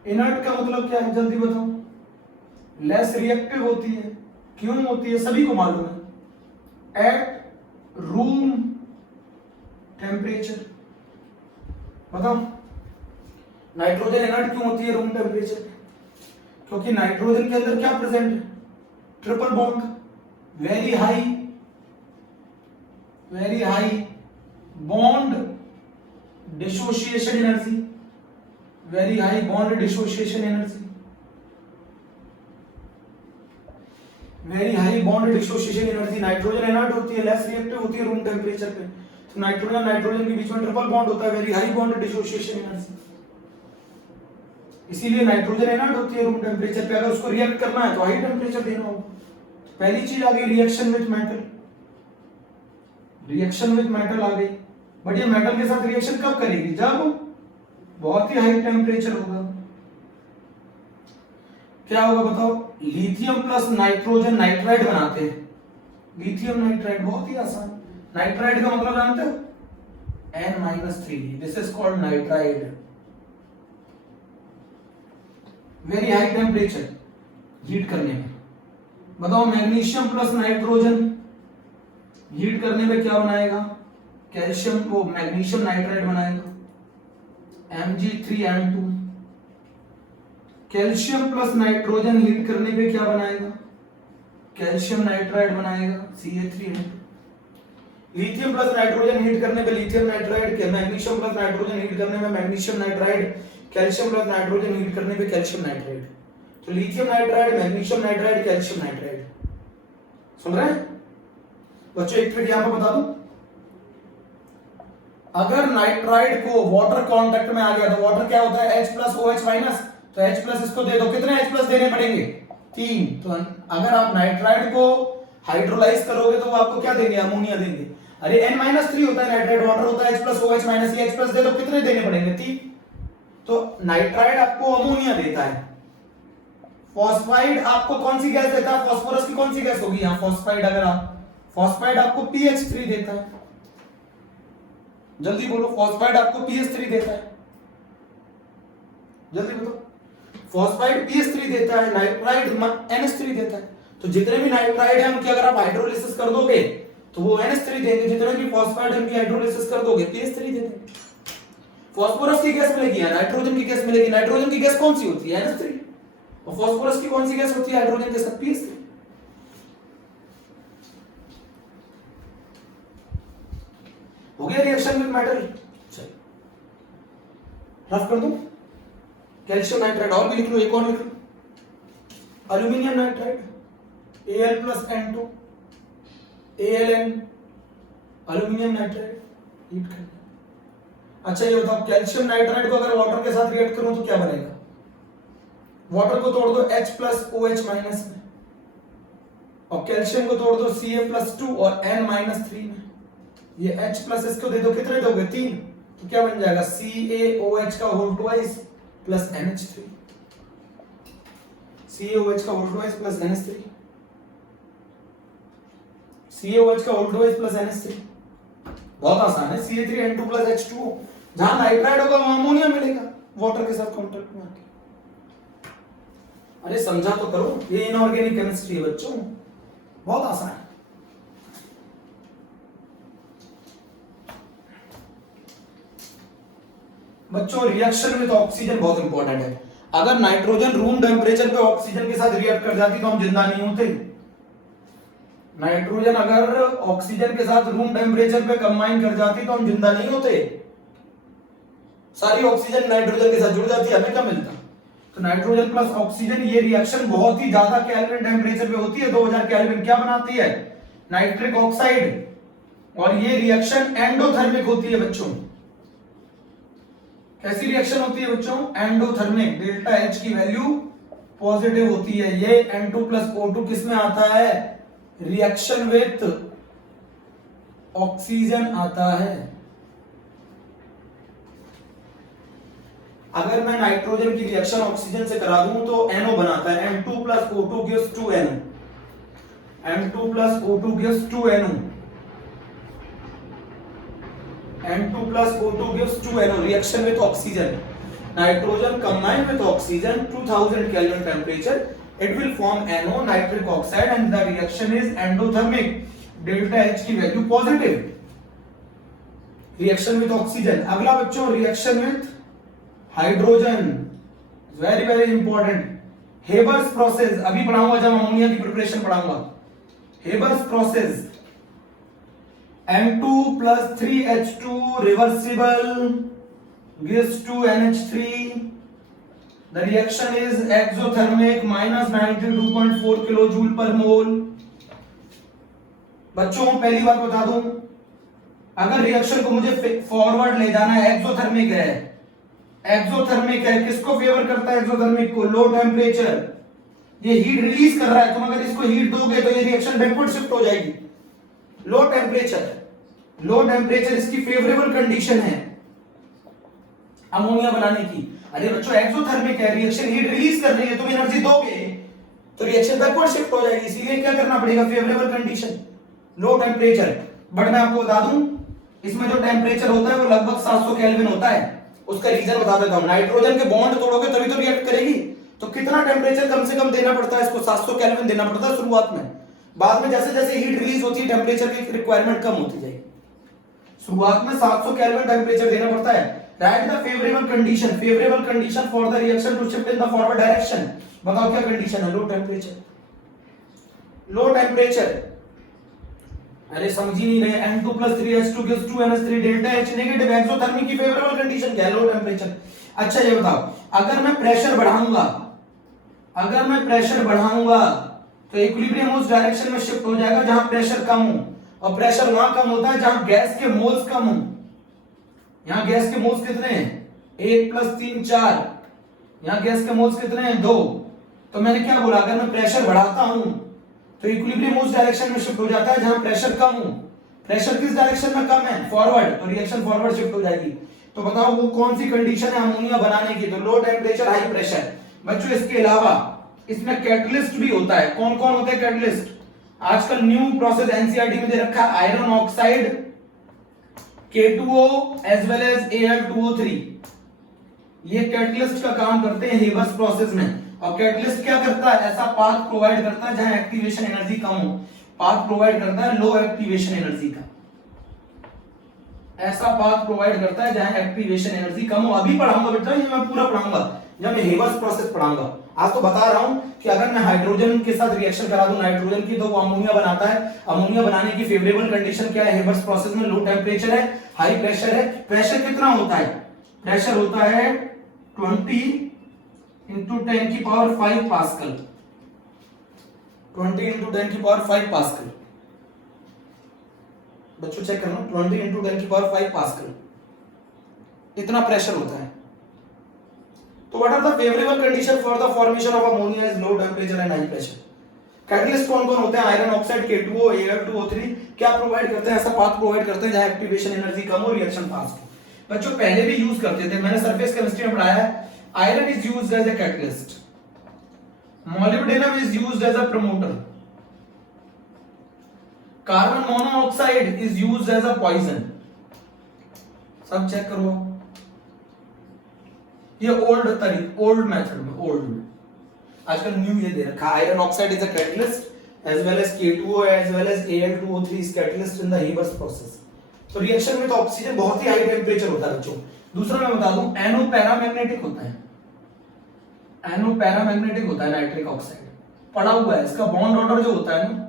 इनर्ट का मतलब क्या है जल्दी बताओ? लेस रिएक्टिव होती है। क्यों होती है? सभी को मालूम है, एट रूम टेम्परेचर। बताओ नाइट्रोजन इनर्ट क्यों होती है रूम टेम्परेचर? क्योंकि नाइट्रोजन के अंदर क्या प्रेजेंट है? Triple bond, very high bond dissociation energy, very high bond dissociation energy, very high bond dissociation energy. Nitrogen inert होती है, लेस रिएक्टिव होती है रूम टेम्परेचर पे, तो नाइट्रोजन के बीच में ट्रिपल बॉन्ड होता है, very high bond dissociation energy, इसीलिए नाइट्रोजन इनर्ट होती है रूम टेम्परेचर पे। अगर उसको रिएक्ट करना है तो हाई टेम्परेचर देना होगा। पहली चीज आ गई reaction with metal, reaction with metal आ गई। बट ये मेटल के साथ रिएक्शन कब करेगी? जब बहुत ही हाई टेम्परेचर होगा। क्या होगा बताओ? लिथियम प्लस नाइट्रोजन नाइट्राइड बनाते हैं, लिथियम नाइट्राइड, बहुत ही आसान। नाइट्राइड का मतलब जानते हो? N-3, this is called nitride. Very high temperature heat करने में। बताओ मैग्नीशियम प्लस नाइट्रोजन हीट करने में क्या बनाएगा? कैल्शियम, वो मैग्नीशियम नाइट्राइड बनाएगा, Mg3N2। Calcium plus nitrogen heat करने पे क्या बनाएगा? कैल्शियम नाइट्राइड बनाएगा, Ca3N2। Lithium plus nitrogen heat करने पे lithium nitride, magnesium plus nitrogen heat करने में magnesium nitride, calcium plus nitrogen heat करने पे कैल्शियम नाइट्राइड। तो lithium nitride, magnesium nitride, calcium nitride. सुन रहे हैं बच्चों? एक ट्रिक यहां पर बता दूं, अगर नाइट्राइड को वाटर कांटेक्ट में आ गया तो वाटर क्या होता है? H+OH-, तो H+ इसको दे दो, कितने H+ देने पड़ेंगे? 3। तो अगर आप नाइट्राइड को हाइड्रोलाइज करोगे तो वो आपको क्या देंगे? अमोनिया देंगे। अरे N-3 होता है नाइट्राइड, वाटर होता है H+OH माइनस, ये H+ दे तो कितने देने पड़ेंगे? 3। तो नाइट्राइड आपको अमोनिया देता है, फॉस्फाइड आपको कौन सी गैस देता है? फास्फोरस की कौन सी गैस होगी यहाँ? फॉस्फाइड। अगर आप फॉस्फाइड आपको PH3 देता है, जल्दी बोलो, फॉस्फाइड आपको PH3 देता है, जल्दी बोलो। फॉस्फाइड PH3 देता है, नाइट्राइड NH3 देता है। तो जितने भी नाइट्राइड है उनकी अगर आप हाइड्रोलिसिस कर दोगे तो वो NH3 देंगे, जितने भी फॉस्फाइड है उनकी हाइड्रोलिसिस कर दोगे PH3 दे देंगे। फास्फोरस की गैस मिलेगी या नाइट्रोजन की गैस मिलेगी? नाइट्रोजन की गैस कौन सी होती है? NH3। और फास्फोरस की कौन सी गैस होती है हाइड्रोजन के साथ? PH3। हो गया रिएक्शन विद मेटल। चलिए रफ कर दो। कैल्शियम नाइट्राइड और भी लिख लो, एक और लिख लो, aluminium nitride Al+N2 AlN, aluminium nitride heat करना। अच्छा ये बताओ, कैल्शियम नाइट्राइड को अगर वाटर के साथ रिएक्ट करूं तो क्या बनेगा? वाटर को तोड़ दो H+OH माइनस में, और कैल्शियम को तोड़ दो Ca+2 और N-3 में। ये H+ इसको दे दो, कितने दोगे? 3। तो क्या बन जाएगा? CaOH का whole twice plus NH3, CaOH का whole twice plus NH3, CaOH का होल ट्वाइस प्लस NH3। बहुत आसान है, Ca3N2 प्लस H2O। जहां नाइट्राइड होगा वहां अमोनिया मिलेगा वाटर के साथ कांटेक्ट में आके। अरे समझा तो करो, ये इनऑर्गेनिक केमिस्ट्री है बच्चों, बहुत आसान है। बच्चों रिएक्शन विद ऑक्सीजन बहुत इंपॉर्टेंट है। अगर नाइट्रोजन रूम टेम्परेचर पे ऑक्सीजन के साथ रिएक्ट कर जाती तो हम जिंदा नहीं होते। नाइट्रोजन अगर ऑक्सीजन के साथ रूम टेम्परेचर पे कंबाइन कर जाती तो हम जिंदा नहीं होते। सारी ऑक्सीजन नाइट्रोजन के साथ जुड़ जाती, हमें क्या मिलता? तो नाइट्रोजन प्लस ऑक्सीजन, ये रिएक्शन बहुत ही ज्यादा केल्विन टेम्परेचर पे होती है, 2000 केल्विन। क्या बनाती है? Nitric oxide. और ये रिएक्शन एंडोथर्मिक होती है बच्चों। कैसी रिएक्शन होती है बच्चों? एंडोथर्मिक। डेल्टा H की वैल्यू पॉजिटिव होती है। ये N2+O2 किस में आता है? रिएक्शन विथ ऑक्सीजन आता है। अगर मैं नाइट्रोजन की रिएक्शन ऑक्सीजन से करा दूं तो NO बनाता है, N2+O2 gives 2NO, N2+O2 gives 2NO, N2+O2 gives 2NO, reaction with oxygen. Nitrogen combined with oxygen, 2000 Kelvin temperature, it will form NO, nitric oxide, and the reaction is endothermic. Delta H की value positive. Reaction with oxygen. अगला बच्चों reaction with hydrogen, very very important. Haber's process अभी पढ़ाऊंगा जब ammonia की preparation पढ़ाऊंगा। Haber's process, N2+3H2 reversible gives 2NH3. The reaction is exothermic, minus 92.4 kilojoule पर मोल। बच्चों पहली बात बता दूं, अगर रिएक्शन को मुझे फॉरवर्ड ले जाना है, एक्सोथर्मिक है, एक्सोथर्मिक है, किसको फेवर करता है? एक्सोथर्मिक को। लो टेम्परेचर, ये हीट रिलीज कर रहा है, तुम अगर इसको हीट दोगे तो ये रिएक्शन बैकवर्ड शिफ्ट हो जाएगी। लो टेम्परेचर, लो टेम्परेचर इसकी फेवरेबल कंडीशन है अमोनिया बनाने की। अरे बच्चों एक्सोथर्मिक है, रिएक्शन हीट रिलीज कर रही है, तुम एनर्जी दोगे तो रिएक्शन बैकवर्ड शिफ्ट हो जाएगी, इसीलिए क्या करना पड़ेगा? Favourable condition, low temperature. But मैं आपको बता दूं, इसमें जो टेम्परेचर होता है वो लगभग 700 केल्विन होता है। उसका रीजन बता देता हूं, नाइट्रोजन के बॉन्ड तोड़ोगे तभी तो रिएक्ट करेगी, तो कितना टेम्परेचर कम से कम देना पड़ता है इसको? 700 केल्विन देना पड़ता है शुरुआत में। बाद में जैसे जैसे हीट रिलीज होती है टेम्परेचर की रिक्वायरमेंट कम होती जाएगी। शुरुआत में 700 केल्विन टेम्परेचर देना पड़ता है। Right the favourable condition for the reaction to shift in the forward direction. बताओ क्या कंडीशन है? Low temperature, low temperature. अरे समझ ही नहीं रहे। N2+3H2 gives 2NH3, delta H negative, exothermic की फेवरेबल कंडीशन क्या है? Low temperature. अच्छा ये बताओ, अगर मैं प्रेशर बढ़ाऊंगा, अगर मैं प्रेशर बढ़ाऊंगा तो इक्विलिब्रियम उस डायरेक्शन में शिफ्ट हो जाएगा जहां प्रेशर कम हो, और प्रेशर वहां कम होता है जहां गैस के मोल्स कम हो। यहां गैस के मोल्स कितने हैं? 1 + 3 4। यहां गैस के मोल्स कितने हैं? 2। तो मैंने क्या बोला? अगर मैं प्रेशर बढ़ाता हूं तो इक्विलिब्रियम उस डायरेक्शन में शिफ्ट हो जाता है जहां प्रेशर कम हो। प्रेशर किस डायरेक्शन में कम है, फॉरवर्ड, तो रिएक्शन फॉरवर्ड शिफ्ट हो जाएगी। तो बताओ वो कौन सी कंडीशन है अमोनिया बनाने की, तो लो टेम्परेचर हाई प्रेशर। बच्चों इसके अलावा इसमें कैटलिस्ट भी होता है। कौन कौन होते हैं कैटलिस्ट? आजकल न्यू प्रोसेस एनसीईआरटी में दे रखा है, iron oxide K2O as well as Al2O3, ये कैटलिस्ट का काम करते हैं हेबर्स प्रोसेस में। और कैटलिस्ट क्या करता है, ऐसा पाथ प्रोवाइड करता है जहां एक्टिवेशन एनर्जी कम हो, पाथ प्रोवाइड करता है लो एक्टिवेशन एनर्जी का, ऐसा पाथ प्रोवाइड करता है जहां एक्टिवेशन एनर्जी कम हो। अभी पढ़ाऊंगा बेटा, ये मैं पूरा पढ़ाऊंगा जब मैं हेबर्स प्रोसेस पढ़ाऊंगा। आज तो बता रहा हूं कि अगर मैं हाइड्रोजन के साथ रिएक्शन करा दूं नाइट्रोजन की, तो वो अमोनिया बनाता है। अमोनिया बनाने की फेवरेबल कंडीशन क्या है हेबर्स प्रोसेस में? लो टेम्परेचर है, हाई प्रेशर है। प्रेशर कितना होता है? प्रेशर होता है 20 into 10 की पावर 5 पास्कल, 20 into 10 की पावर 5 पास्कल। बच्चों चेक करना, 20 into 10 की पावर 5 पास्कल, इतना प्रेशर होता है। तो what are the favourable condition for the formation of ammonia is low temperature and high pressure. Catalyst कौन कौन होते हैं? आयरन ऑक्साइड, K2O, Al2O3 क्या प्रोवाइड करते हैं? ऐसा पाथ प्रोवाइड करते हैं जहां एक्टिवेशन एनर्जी कम हो, रिएक्शन फास्ट हो। बच्चों पहले भी यूज करते थे, मैंने सरफेस केमिस्ट्री में पढ़ाया है। Iron is used as a catalyst, molybdenum is used as a promoter, carbon monoxide is used as a poison। सब चेक करो, ये ओल्ड मेथड में, ओल्ड में। आजकल न्यू ये दे रखा, iron oxide is a catalyst as well as K2O as well as Al2O3 is catalyst in the Haber's process. तो रिएक्शन में तो ऑक्सीजन बहुत ही हाई टेम्परेचर होता है बच्चों। दूसरा मैं बता दूं, एनो पैरामैग्नेटिक होता है, एनो पैरामैग्नेटिक होता है नाइट्रिक ऑक्साइड, पड़ा हुआ है। इसका बॉन्ड ऑर्डर जो होता है ना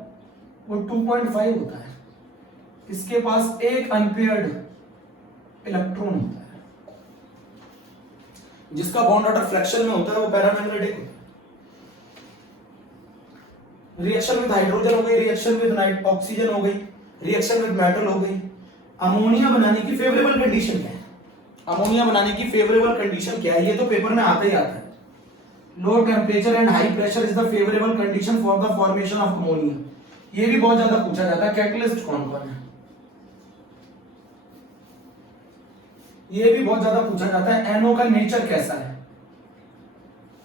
वो 2.5 होता है, इसके पास एक अनपेयर्ड इलेक्ट्रॉन होता है। जिसका बॉन्ड ऑर्डर फ्रैक्शन में होता है वो पैरामैग्नेटिक होता है। रिएक्शन विद हाइड्रोजन हो गई, रिएक्शन विद ऑक्सीजन हो गई, रिएक्शन विद मेटल हो गई। अमोनिया बनाने की फेवरेबल कंडीशन क्या है? अमोनिया बनाने की फेवरेबल कंडीशन क्या है? ये तो पेपर में आता ही आता है। Low temperature and high pressure is the favourable condition for the formation of ammonia. ये भी बहुत ज्यादा पूछा जाता है। कैटलिस्ट कौन कौन है? ये भी बहुत ज्यादा पूछा जाता है। एनो का नेचर कैसा है?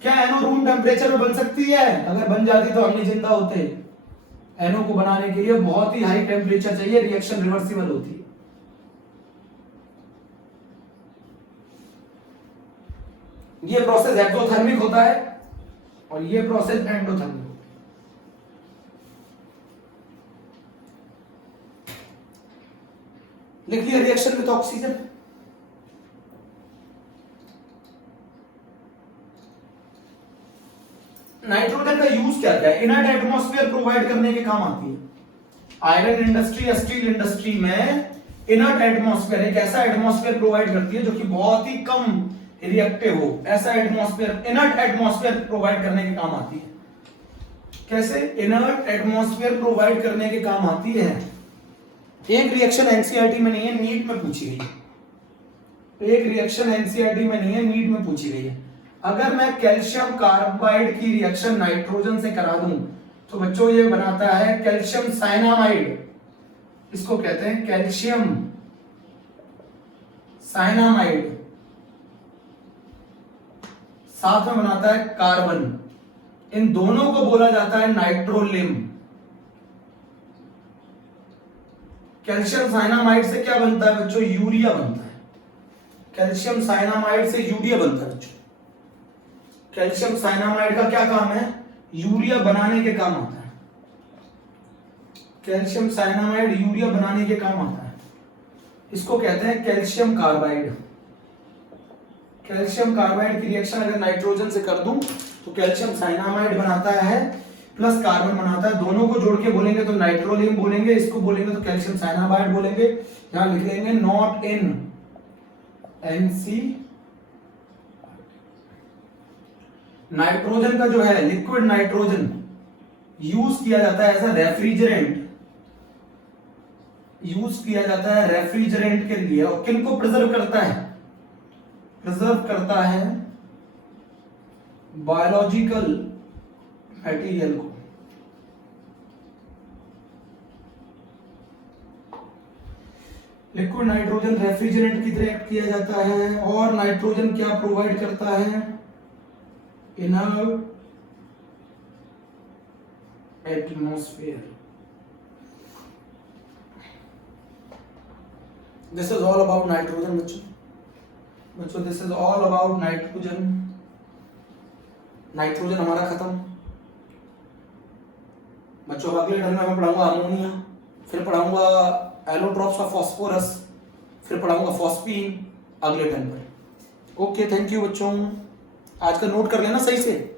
क्या एनो रूम टेम्परेचर में बन सकती है? अगर बन जाती तो हम नहीं जिंदा होते। एनो को बनाने के लिए बहुत ही हाई टेम्परेचर चाहिए, रिएक्शन रिवर्सिबल होती है। ये प्रोसेस एक्सोथर्मिक होता है और ये प्रोसेस एंडोथर्मिक। लिख लिया रिएक्शन विद ऑक्सीजन। नाइट्रोजन का यूज क्या क्या है? इनर्ट एटमॉस्फेयर प्रोवाइड करने के काम आती है। आयरन इंडस्ट्री या स्टील इंडस्ट्री में इनर्ट एटमॉस्फेयर एक ऐसा एटमॉस्फेयर प्रोवाइड करती है जो कि बहुत ही कम रिएक्टिव हो, ऐसा एटमॉस्फेयर, इनर्ट एटमॉस्फेयर प्रोवाइड करने के काम आती है। कैसे? इनर्ट एटमॉस्फेयर प्रोवाइड करने के काम आती है। एक रिएक्शन एनसीईआरटी में नहीं है, नीट में पूछी गई है। एक रिएक्शन एनसीईआरटी में नहीं है, नीट में पूछी गई है। अगर मैं कैल्शियम कार्बाइड की रिएक्शन नाइट्रोजन से करा दूं तो बच्चों ये बनाता है कैल्शियम साइनामाइड, इसको कहते हैं कैल्शियम साइनामाइड। साथ में बनाता है कार्बन। इन दोनों को बोला जाता है नाइट्रोलिम। कैल्शियम साइनामाइड से क्या बनता है बच्चों? यूरिया बनता है। कैल्शियम साइनामाइड से यूरिया बनता है बच्चों। कैल्शियम साइनामाइड का क्या काम है? यूरिया बनाने के काम आता है। कैल्शियम साइनामाइड यूरिया बनाने के काम आता है। इसको कहते हैं कैल्शियम कार्बाइड। कैल्शियम कार्बाइड की रिएक्शन अगर नाइट्रोजन से कर दूं तो कैल्शियम साइनामाइड बनाता है प्लस कार्बन बनाता है। दोनों को जोड़ के बोलेंगे तो नाइट्रोलियम बोलेंगे, इसको बोलेंगे तो कैल्शियम साइनामाइड बोलेंगे। यहां लिख लेंगे नॉट इन एनसी। नाइट्रोजन का जो है लिक्विड नाइट्रोजन यूज किया जाता है एज अ रेफ्रिजरेंट, यूज किया जाता है रेफ्रिजरेंट के लिए। और किनको प्रिजर्व करता है? प्रिजर्व करता है बायोलॉजिकल मटेरियल को। लिक्विड नाइट्रोजन रेफ्रिजरेंट की तरह एक्ट किया जाता है, और नाइट्रोजन क्या प्रोवाइड करता है? Inert atmosphere. This is all about nitrogen बच्चों, this is all about nitrogen. Nitrogen हमारा खत्म बच्चों। अगले टर्म में मैं पढ़ाऊंगा अमोनिया, फिर पढ़ाऊंगा एलोट्रॉप्स ऑफ फास्फोरस, फिर पढ़ाऊंगा फॉस्फीन अगले टर्म पर। ओके, थैंक यू बच्चों। आज का नोट कर लेना सही से।